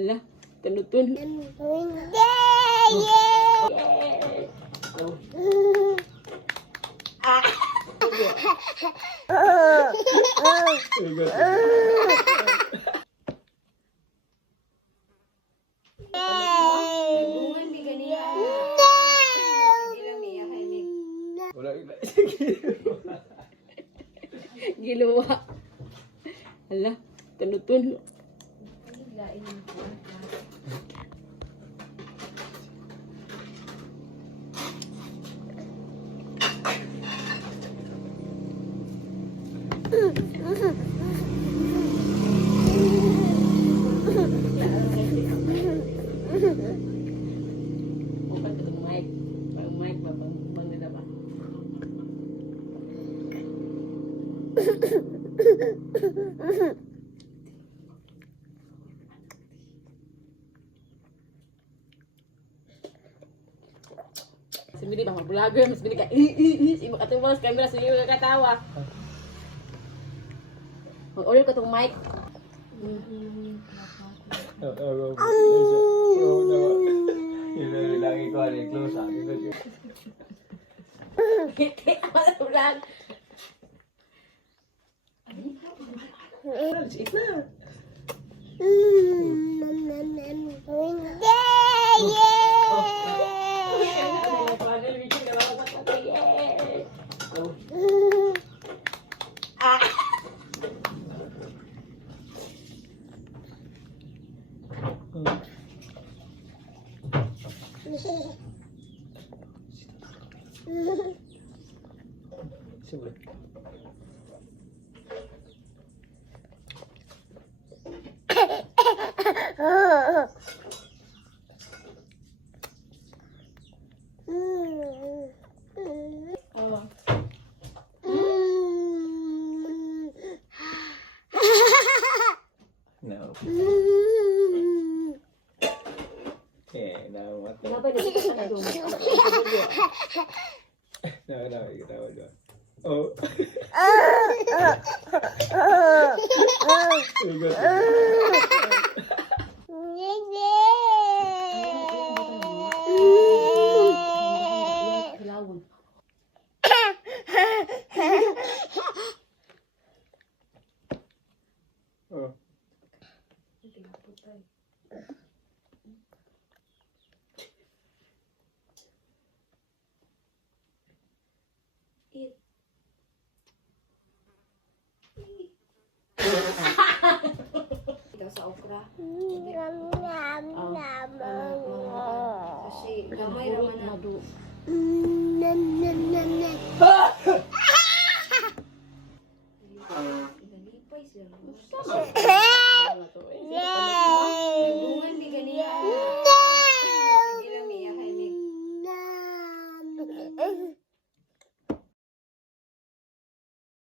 Hala, tanutun. Giluwa. Hala, tanutun. Bukan ketemu mic. Bang mic bang ada apa? Sendiri bang vlogger, mas bini kayak ibu ketemu mas kamera sendiri ketawa. Udah ketemu mic. Lagi ko ada close up gitu. Kita awal vlog. Siyempre. No. No, what the? Kenapa dia suka sama dong? No, ketawa doang. Oh. Kelawan. Oh. Kita sa okra. Kasi gamay raman na. Nalipay siya.